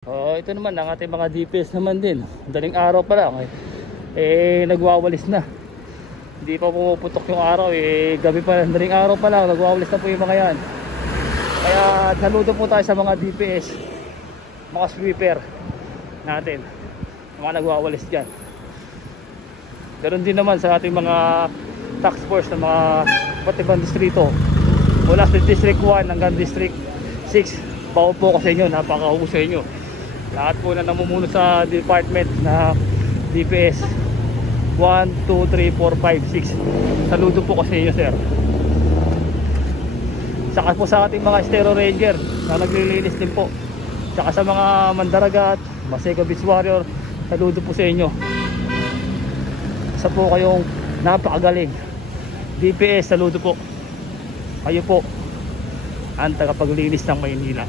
Ito naman ang ating mga DPS naman din. Daling araw pa lang nagwawalis na. Hindi pa pumuputok yung araw gabi pa, daling araw pa lang nagwawalis na po yung mga yan. Kaya saludo po tayo sa mga DPS, mga sweeper natin, mga nagwawalis dyan. Ganoon din naman sa ating mga task force ng mga iba't ibang distrito, mula sa District 1 hanggang District 6. Bawal po ko sa inyo, napakahusay nyo. Lahat po na namumuno sa department na DPS 1, 2, 3, 4, 5, 6. Saludo po ko sa inyo, sir. Saka po sa ating mga Estero Ranger na naglilinis din po, saka sa mga Mandaragat, Masego Beach Warrior, saludo po sa inyo. Isa po kayong napakagaling DPS, saludo po. Kayo po ang tagapaglinis ng Maynila.